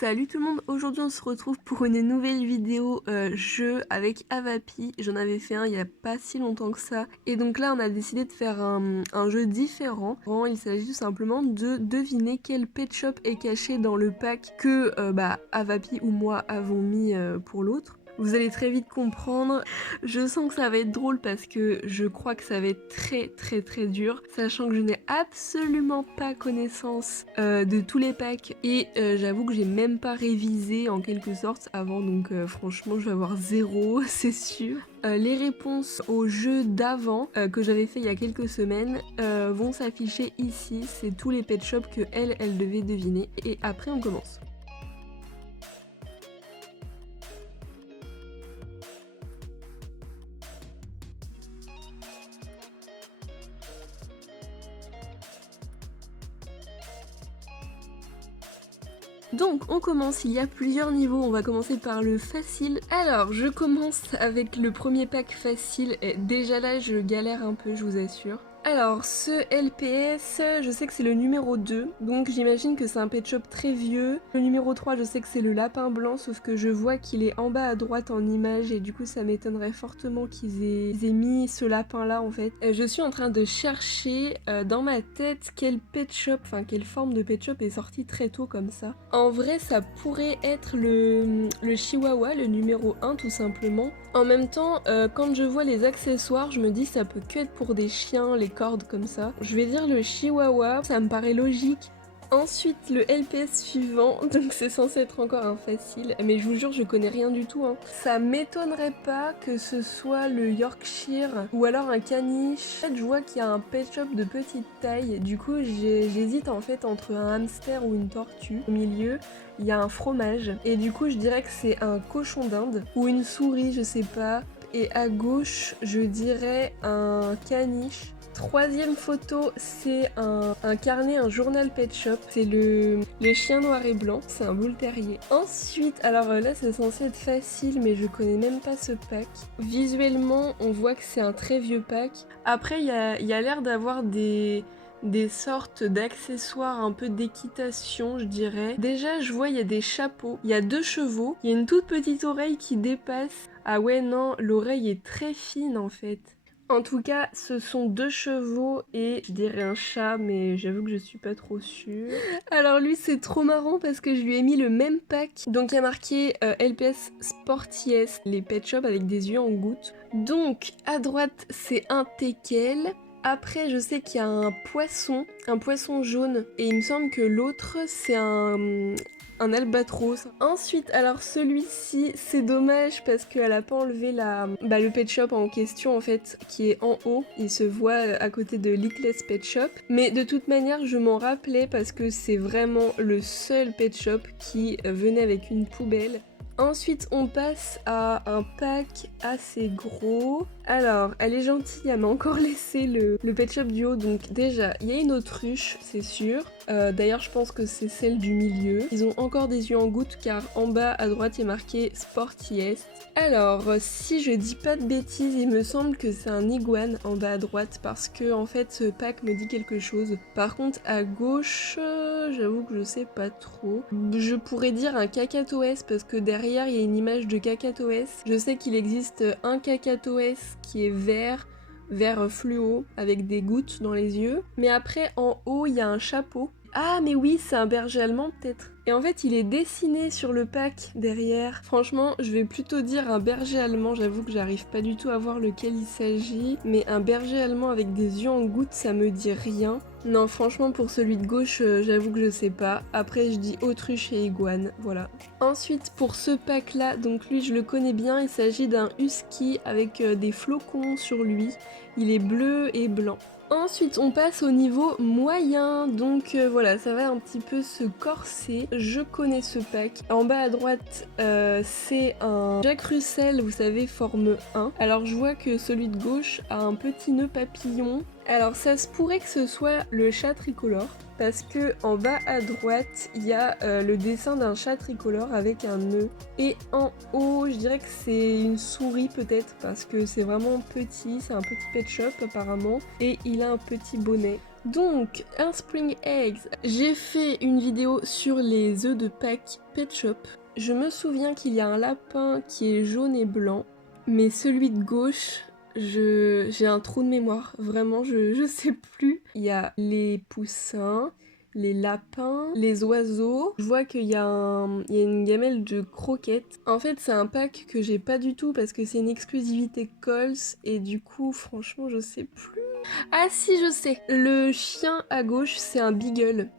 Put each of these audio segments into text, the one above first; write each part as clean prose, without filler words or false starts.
Salut tout le monde, aujourd'hui on se retrouve pour une nouvelle vidéo jeu avec Avapi. J'en avais fait un il y a pas si longtemps que ça. Et donc là on a décidé de faire un jeu différent. Il s'agit tout simplement de deviner quel pet shop est caché dans le pack que Avapi ou moi avons mis pour l'autre. Vous allez très vite comprendre. Je sens que ça va être drôle parce que je crois que ça va être très dur, sachant que je n'ai absolument pas connaissance de tous les packs et j'avoue que j'ai même pas révisé en quelque sorte avant, donc franchement je vais avoir zéro, c'est sûr. Les réponses au jeu d'avant que j'avais fait il y a quelques semaines vont s'afficher ici, c'est tous les pet shops que elle devait deviner et après on commence. Donc on commence, il y a plusieurs niveaux, on va commencer par le facile. Alors je commence avec le premier pack facile, et déjà là je galère un peu, je vous assure. Alors ce LPS, je sais que c'est le numéro 2, donc j'imagine que c'est un pet shop très vieux. Le numéro 3, je sais que c'est le lapin blanc, sauf que je vois qu'il est en bas à droite en image et du coup ça m'étonnerait fortement qu'ils aient mis ce lapin là en fait. Je suis en train de chercher dans ma tête quel pet shop, enfin quelle forme de pet shop est sorti très tôt comme ça. En vrai ça pourrait être le chihuahua, le numéro 1 tout simplement. En même temps, quand je vois les accessoires, je me dis ça peut que être pour des chiens, les cordes comme ça. Je vais dire le chihuahua, ça me paraît logique. Ensuite, le LPS suivant, donc c'est censé être encore un facile, mais je vous jure, je connais rien du tout. Ça m'étonnerait pas que ce soit le Yorkshire ou alors un caniche. En fait, je vois qu'il y a un pet shop de petite taille, du coup j'hésite en fait entre un hamster ou une tortue. Au milieu, il y a un fromage, et du coup je dirais que c'est un cochon d'Inde ou une souris, je sais pas. Et à gauche, je dirais un caniche. Troisième photo, c'est un carnet, un journal pet shop. C'est le chien noir et blanc, c'est un bull terrier. Ensuite, alors là c'est censé être facile, mais je connais même pas ce pack. Visuellement, on voit que c'est un très vieux pack. Après, il y a l'air d'avoir des sortes d'accessoires un peu d'équitation, je dirais. Déjà, je vois il y a des chapeaux, il y a 2 chevaux, il y a une toute petite oreille qui dépasse. Ah ouais, non, l'oreille est très fine en fait. En tout cas, ce sont 2 chevaux et je dirais un chat, mais j'avoue que je suis pas trop sûre. Alors lui, c'est trop marrant parce que je lui ai mis le même pack. Donc il y a marqué LPS Sporties, les pet shops avec des yeux en gouttes. Donc à droite, c'est un teckel. Après, je sais qu'il y a un poisson jaune, et il me semble que l'autre, c'est un albatros. Ensuite, alors celui-ci, c'est dommage parce qu'elle a pas enlevé le pet shop en question en fait, qui est en haut. Il se voit à côté de Leakless Pet Shop. Mais de toute manière, je m'en rappelais parce que c'est vraiment le seul pet shop qui venait avec une poubelle. Ensuite, on passe à un pack assez gros. Alors, elle est gentille, elle m'a encore laissé le pet shop du haut. Donc déjà, il y a une autruche, c'est sûr. D'ailleurs, je pense que c'est celle du milieu. Ils ont encore des yeux en gouttes car en bas à droite, il y a marqué Sportiest. Alors, si je dis pas de bêtises, il me semble que c'est un iguane en bas à droite parce que en fait, ce pack me dit quelque chose. Par contre, à gauche, j'avoue que je sais pas trop. Je pourrais dire un cacatoès parce que derrière, il y a une image de cacatoès. Je sais qu'il existe un cacatoès qui est vert fluo avec des gouttes dans les yeux. Mais après, en haut, il y a un chapeau. Ah, mais oui, c'est un berger allemand peut-être. Et en fait, il est dessiné sur le pack derrière. Franchement, je vais plutôt dire un berger allemand. J'avoue que j'arrive pas du tout à voir lequel il s'agit. Mais un berger allemand avec des yeux en gouttes, ça me dit rien. Non, franchement, pour celui de gauche, j'avoue que je sais pas. Après, je dis autruche et iguane, voilà. Ensuite, pour ce pack-là, donc lui, je le connais bien. Il s'agit d'un husky avec des flocons sur lui. Il est bleu et blanc. Ensuite, on passe au niveau moyen, donc voilà, ça va un petit peu se corser. Je connais ce pack. En bas à droite, c'est un Jack Russell, vous savez, forme 1. Alors je vois que celui de gauche a un petit nœud papillon. Alors ça se pourrait que ce soit le chat tricolore, parce que en bas à droite, il y a le dessin d'un chat tricolore avec un nœud. Et en haut, je dirais que c'est une souris peut-être, parce que c'est vraiment petit, c'est un petit pet shop apparemment, et il a un petit bonnet. Donc, un Spring Eggs. J'ai fait une vidéo sur les œufs de Pâques Pet Shop. Je me souviens qu'il y a un lapin qui est jaune et blanc, mais celui de gauche, j'ai un trou de mémoire. Vraiment, je sais plus. Il y a les poussins, les lapins, les oiseaux. Je vois qu'il y a une gamelle de croquettes. En fait, c'est un pack que j'ai pas du tout parce que c'est une exclusivité Coles et du coup, franchement, je sais plus. Ah si, je sais. Le chien à gauche, c'est un beagle.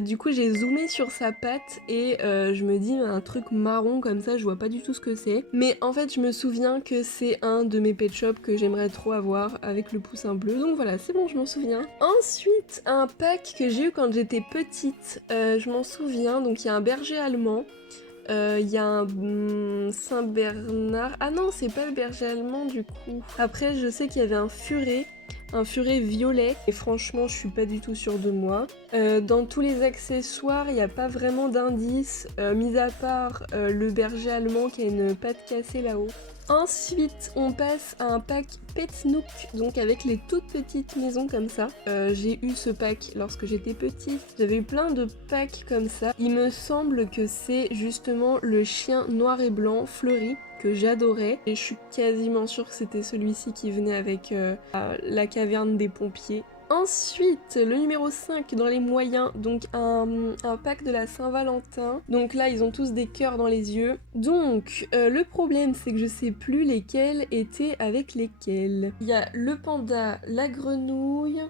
Du coup, j'ai zoomé sur sa patte et je me dis un truc marron comme ça, je vois pas du tout ce que c'est. Mais en fait, je me souviens que c'est un de mes pet shops que j'aimerais trop avoir avec le poussin bleu. Donc voilà, c'est bon, je m'en souviens. Ensuite, un pack que j'ai eu quand j'étais petite. Je m'en souviens. Donc il y a un berger allemand. Il y a un Saint-Bernard. Ah non, c'est pas le berger allemand du coup. Après, je sais qu'il y avait un furet violet. Et franchement, je suis pas du tout sûre de moi. Dans tous les accessoires, il n'y a pas vraiment d'indice, mis à part le berger allemand qui a une patte cassée là-haut. Ensuite, on passe à un pack Pet Nook, donc avec les toutes petites maisons comme ça. J'ai eu ce pack lorsque j'étais petite. J'avais eu plein de packs comme ça. Il me semble que c'est justement le chien noir et blanc fleuri que j'adorais. Et je suis quasiment sûre que c'était celui-ci qui venait avec la caverne des pompiers. Ensuite, le numéro 5 dans les moyens, donc un pack de la Saint-Valentin. Donc là, ils ont tous des cœurs dans les yeux. Donc, le problème, c'est que je sais plus lesquels étaient avec lesquels. Il y a le panda, la grenouille...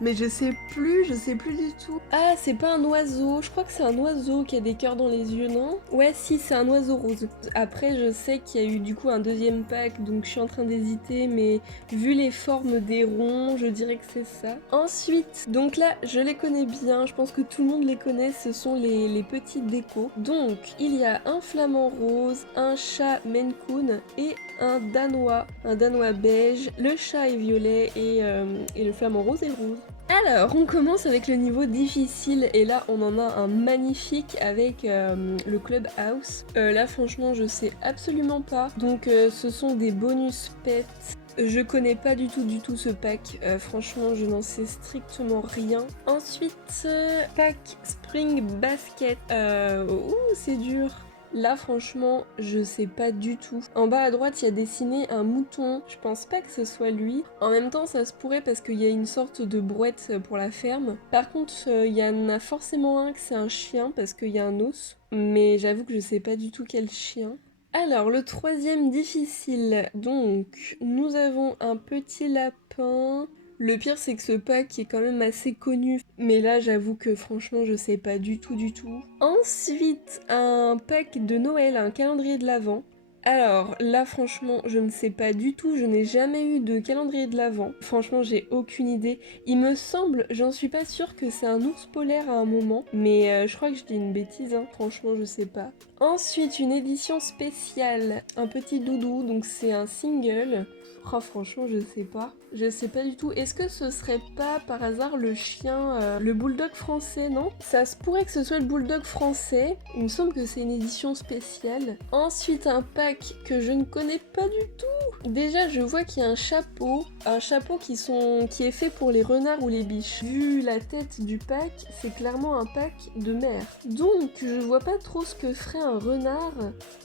Mais je sais plus du tout. Ah, c'est pas un oiseau. Je crois que c'est un oiseau qui a des cœurs dans les yeux, non? Ouais, si, c'est un oiseau rose. Après, je sais qu'il y a eu du coup un deuxième pack, donc je suis en train d'hésiter, mais vu les formes des ronds, je dirais que c'est ça. Ensuite, donc là, je les connais bien. Je pense que tout le monde les connaît. Ce sont les petites décos. Donc, il y a un flamant rose, un chat Maine Coon et un danois beige. Le chat est violet et le flamant rose est rose. Alors, on commence avec le niveau difficile et là on en a un magnifique avec le Clubhouse. Là franchement je sais absolument pas. Donc ce sont des bonus pets. Je connais pas du tout ce pack. Franchement je n'en sais strictement rien. Ensuite, pack Spring Basket. Ouh c'est dur. Là franchement je sais pas du tout. En bas à droite il y a dessiné un mouton. Je pense pas que ce soit lui. En même temps ça se pourrait parce qu'il y a une sorte de brouette pour la ferme. Par contre il y en a forcément un que c'est un chien parce qu'il y a un os. Mais j'avoue que je sais pas du tout quel chien. Alors le troisième difficile. Donc nous avons un petit lapin. Le pire c'est que ce pack est quand même assez connu, mais là j'avoue que franchement je sais pas du tout. Ensuite un pack de Noël, un calendrier de l'Avent. Alors là franchement je ne sais pas du tout, je n'ai jamais eu de calendrier de l'Avent. Franchement j'ai aucune idée. Il me semble, j'en suis pas sûre que c'est un ours polaire à un moment, mais je crois que je dis une bêtise, hein. Franchement je sais pas. Ensuite une édition spéciale, un petit doudou, donc c'est un single. Oh franchement je sais pas du tout. Est-ce que ce serait pas par hasard le chien, le bulldog français, non? Ça se pourrait que ce soit le bulldog français, il me semble que c'est une édition spéciale. Ensuite un pack que je ne connais pas du tout. Déjà je vois qu'il y a un chapeau qui est fait pour les renards ou les biches. Vu la tête du pack, c'est clairement un pack de mer. Donc je vois pas trop ce que ferait un renard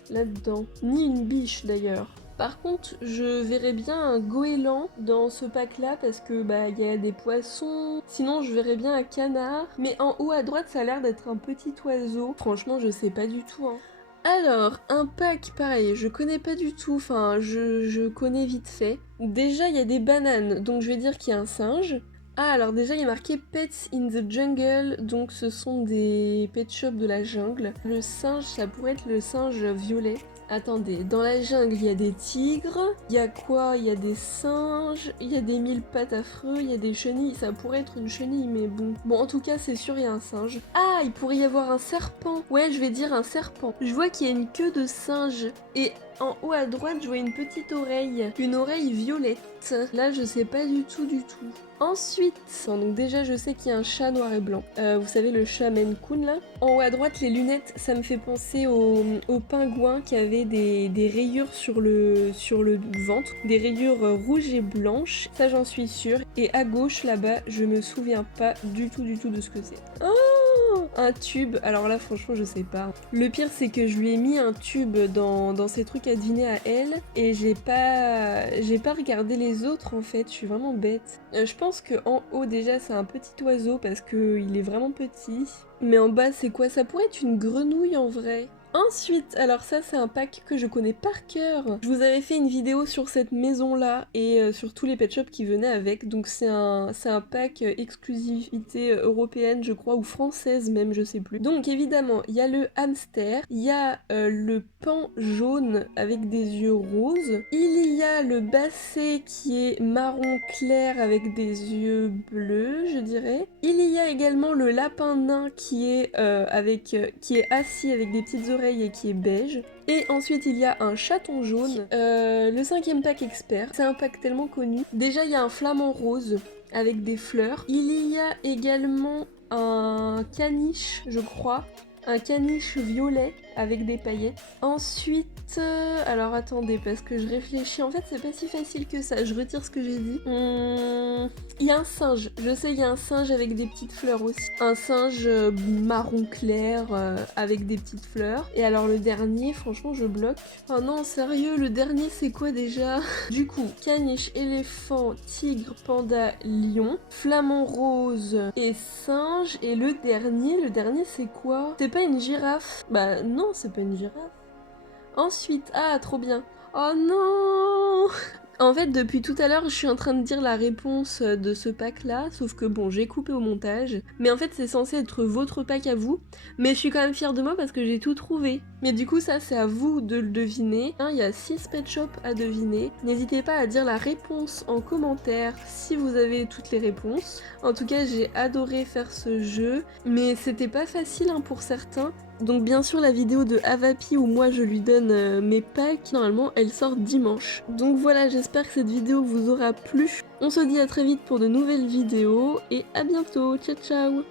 là-dedans, ni une biche d'ailleurs. Par contre, je verrais bien un goéland dans ce pack-là parce que il y a des poissons. Sinon, je verrais bien un canard. Mais en haut à droite, ça a l'air d'être un petit oiseau. Franchement, je sais pas du tout, hein. Alors, un pack, pareil, je connais pas du tout. Enfin, je connais vite fait. Déjà, il y a des bananes, donc je vais dire qu'il y a un singe. Ah, alors déjà, il y a marqué Pets in the Jungle, donc ce sont des pet shops de la jungle. Le singe, ça pourrait être le singe violet. Attendez, dans la jungle, il y a des tigres, il y a quoi? Il y a des singes, il y a des mille pattes affreux, il y a des chenilles, ça pourrait être une chenille, mais bon. Bon, en tout cas, c'est sûr, il y a un singe. Ah, il pourrait y avoir un serpent. Ouais, je vais dire un serpent. Je vois qu'il y a une queue de singe, et en haut à droite, je vois une petite oreille. Une oreille violette. Là, je sais pas du tout. Ensuite, donc déjà je sais qu'il y a un chat noir et blanc. Vous savez le chat Maine Coon là. En haut à droite les lunettes, ça me fait penser au pingouin qu'il y avait créer des rayures sur le ventre, des rayures rouges et blanches, ça j'en suis sûre. Et à gauche là-bas, je me souviens pas du tout de ce que c'est. Oh, un tube, alors là franchement je sais pas. Le pire c'est que je lui ai mis un tube dans ses trucs à deviner à elle, et j'ai pas regardé les autres en fait, je suis vraiment bête. Je pense que en haut déjà c'est un petit oiseau parce que il est vraiment petit. Mais en bas c'est quoi? Ça pourrait être une grenouille en vrai. Ensuite, alors ça c'est un pack que je connais par cœur. Je vous avais fait une vidéo sur cette maison là et sur tous les pet shops qui venaient avec. Donc c'est un pack exclusivité européenne je crois, ou française même, je sais plus. Donc évidemment il y a le hamster, il y a le pan jaune avec des yeux roses, il y a le basset qui est marron clair avec des yeux bleus je dirais. Il y a également le lapin nain qui est assis avec des petites oreilles et qui est beige. Et ensuite il y a un chaton jaune. Le 5e pack expert, c'est un pack tellement connu. Déjà il y a un flamant rose avec des fleurs. Il y a également un caniche je crois. Un caniche violet avec des paillettes. Ensuite, alors attendez parce que je réfléchis. En fait c'est pas si facile que ça, je retire ce que j'ai dit. Il y a un singe, je sais il y a un singe avec des petites fleurs aussi. Un singe marron clair avec des petites fleurs. Et alors le dernier, franchement je bloque. Oh non sérieux, le dernier c'est quoi déjà? Du coup, caniche, éléphant, tigre, panda, lion, flamant rose et singe. Et le dernier c'est quoi? C'est pas une girafe? Bah non, c'est pas une girafe. Ensuite, ah trop bien. Oh non! En fait, depuis tout à l'heure, je suis en train de dire la réponse de ce pack-là, sauf que bon, j'ai coupé au montage. Mais en fait, c'est censé être votre pack à vous. Mais je suis quand même fière de moi parce que j'ai tout trouvé. Mais du coup, ça, c'est à vous de le deviner. Il y a 6 pet shops à deviner. N'hésitez pas à dire la réponse en commentaire si vous avez toutes les réponses. En tout cas, j'ai adoré faire ce jeu. Mais c'était pas facile hein, pour certains. Donc bien sûr la vidéo de Avapi où moi je lui donne mes packs, normalement elle sort dimanche. Donc voilà, j'espère que cette vidéo vous aura plu. On se dit à très vite pour de nouvelles vidéos et à bientôt, ciao ciao.